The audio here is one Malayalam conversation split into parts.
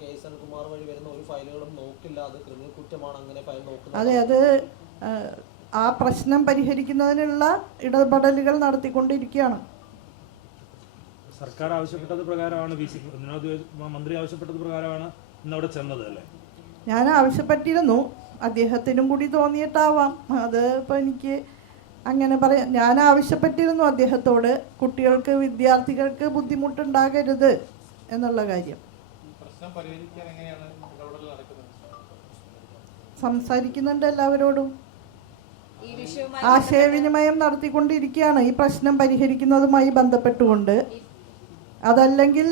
KS വഴി വരുന്ന ഒരു ഫയലുകളും നോക്കില്ല, അത് ക്രിമിനൽ കുറ്റമാണ്, അങ്ങനെ ഫയൽ നോക്കുന്നത്. അതെ, അത് ആ പ്രശ്നം പരിഹരിക്കുന്നതിനുള്ള ഇടപെടലുകൾ നടത്തിക്കൊണ്ടിരിക്കുകയാണ്. സർക്കാർ ആവശ്യപ്പെട്ടത് പ്രകാരമാണ് മന്ത്രി ആവശ്യപ്പെട്ടത് പ്രകാരമാണ് ഇന്നവിടെ ചെന്നത് അല്ലേ? ഞാൻ ആവശ്യപ്പെട്ടിരുന്നു, അദ്ദേഹത്തിനും കൂടി തോന്നിയിട്ടാവാം. അത് ഇപ്പോൾ എനിക്ക് അങ്ങനെ പറയാം. ഞാൻ ആവശ്യപ്പെട്ടിരുന്നു അദ്ദേഹത്തോട്, കുട്ടികൾക്ക് വിദ്യാർത്ഥികൾക്ക് ബുദ്ധിമുട്ടുണ്ടാകരുത് എന്നുള്ള കാര്യം. സംസാരിക്കുന്നുണ്ട് എല്ലാവരോടും, ആശയവിനിമയം നടത്തിക്കൊണ്ടിരിക്കുകയാണ് ഈ പ്രശ്നം പരിഹരിക്കുന്നതുമായി ബന്ധപ്പെട്ടുകൊണ്ട്. അതല്ലെങ്കിൽ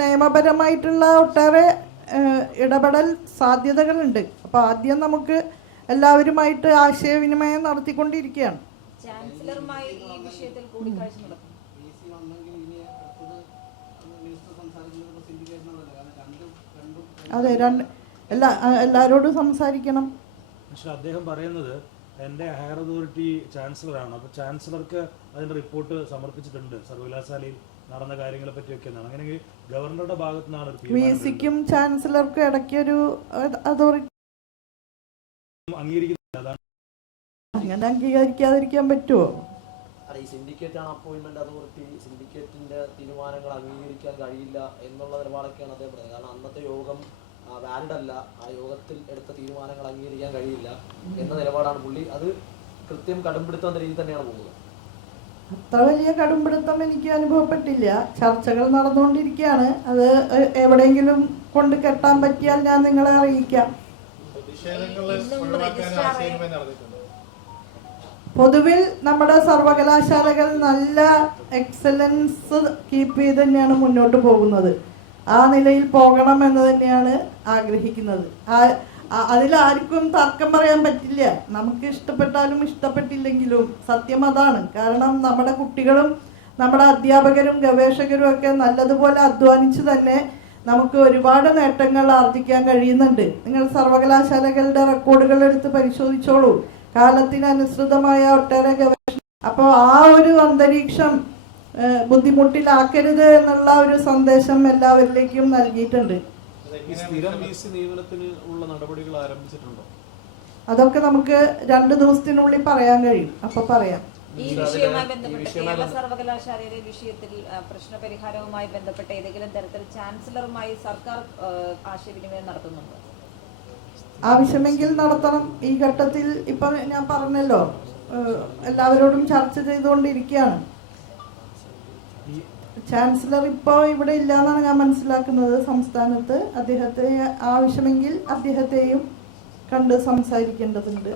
നിയമപരമായിട്ടുള്ള ഒട്ടേറെ ഇടപെടൽ സാധ്യതകളുണ്ട്. അപ്പോൾ ആദ്യം നമുക്ക് എല്ലാവരുമായിട്ട് ആശയവിനിമയം നടത്തിക്കൊണ്ടിരിക്കുകയാണ്. അതെ, എല്ലാവരോടും സംസാരിക്കണം. പക്ഷെ അദ്ദേഹം പറയുന്നത് എൻ്റെ ഹയർ അതോറിറ്റി ചാൻസലറാണ്, അപ്പോൾ ചാൻസലർക്ക് അതിൻ്റെ റിപ്പോർട്ട് സമർപ്പിച്ചിട്ടുണ്ട് സർവകലാശാലയിൽ നടന്ന കാര്യങ്ങളെ പറ്റിയൊക്കെ എന്നാണ്. അങ്ങനെയെങ്കിൽ ഗവർണറുടെ ഭാഗത്തു നിന്നാണ് വിസിക്കും ചാൻസലർക്കും ഇടയ്ക്കൊരു അതോറിറ്റി അംഗീകരിക്കുന്നത്. അങ്ങനെ അംഗീകരിക്കാതിരിക്കാൻ പറ്റുമോ? ഈ സിൻഡിക്കേറ്റ് ആണ് അപ്പോയിന്റ്മെന്റ് അതോറിറ്റി, സിൻഡിക്കേറ്റിന്റെ തീരുമാനങ്ങൾ അംഗീകരിക്കാൻ കഴിയില്ല എന്നുള്ള നിലപാടൊക്കെയാണ് അദ്ദേഹം പറയുന്നത്. കാരണം അന്നത്തെ യോഗം വാലിഡ് അല്ല, ആ യോഗത്തിൽ എടുത്ത തീരുമാനങ്ങൾ അംഗീകരിക്കാൻ കഴിയില്ല എന്ന നിലപാടാണ് പുള്ളി. അത് കൃത്യം കടുംപിടുത്തം എന്ന രീതിയിൽ തന്നെയാണ് പോകുന്നത്. അത്ര വലിയ കടുംപിടുത്തം എനിക്ക് അനുഭവപ്പെട്ടില്ല. ചർച്ചകൾ നടന്നുകൊണ്ടിരിക്കുകയാണ്. അത് എവിടെയെങ്കിലും കൊണ്ട് കെട്ടാൻ പറ്റിയാൽ ഞാൻ നിങ്ങളെ അറിയിക്കാം. പൊതുവിൽ നമ്മുടെ സർവകലാശാലകൾ നല്ല എക്സലൻസ് കീപ്പ് ചെയ്ത് തന്നെയാണ് മുന്നോട്ട് പോകുന്നത്. ആ നിലയിൽ പോകണം എന്ന് തന്നെയാണ് ആഗ്രഹിക്കുന്നത്. അതിലാർക്കും തർക്കം പറയാൻ പറ്റില്ല. നമുക്ക് ഇഷ്ടപ്പെട്ടാലും ഇഷ്ടപ്പെട്ടില്ലെങ്കിലും സത്യം അതാണ്. കാരണം നമ്മുടെ കുട്ടികളും നമ്മുടെ അധ്യാപകരും ഗവേഷകരും ഒക്കെ നല്ലതുപോലെ അധ്വാനിച്ച് തന്നെ നമുക്ക് ഒരുപാട് നേട്ടങ്ങൾ ആർജിക്കാൻ കഴിയുന്നുണ്ട്. നിങ്ങൾ സർവകലാശാലകളുടെ റെക്കോർഡുകൾ എടുത്ത് പരിശോധിച്ചോളൂ. കാലത്തിനനുസൃതമായ ഒട്ടേറെ ഗവേഷണം. അപ്പോൾ ആ ഒരു അന്തരീക്ഷം ബുദ്ധിമുട്ടിലാക്കരുത് എന്നുള്ള ഒരു സന്ദേശം എല്ലാവരിലേക്കും നൽകിയിട്ടുണ്ട്. അതൊക്കെ നമുക്ക് 2 ദിവസത്തിനുള്ളിൽ പറയാൻ കഴിയും. അപ്പൊ പറയാം. ഈ വിഷയവുമായി ബന്ധപ്പെട്ട് കേരള സർവകലാശാലയിലെ വിഷയത്തിൽ പ്രശ്നപരിഹാരവുമായി ബന്ധപ്പെട്ട് ഏതെങ്കിലും തരത്തിൽ ചാൻസലറുമായി സർക്കാർ ആശയവിനിമയം നടത്തുന്നുണ്ടോ? ആവശ്യമെങ്കിൽ നടത്തണം. ഈ ഘട്ടത്തിൽ ഇപ്പൊ ഞാൻ പറഞ്ഞല്ലോ, എല്ലാവരോടും ചർച്ച ചെയ്തുകൊണ്ടിരിക്കുകയാണ്. ചാൻസലർ ഇപ്പോൾ ഇവിടെ ഇല്ല എന്നാണ് ഞാൻ മനസ്സിലാക്കുന്നത് സംസ്ഥാനത്ത്. അദ്ദേഹത്തെ ആവശ്യമെങ്കിൽ അദ്ദേഹത്തെയും കണ്ട് സംസാരിക്കേണ്ടതുണ്ട്.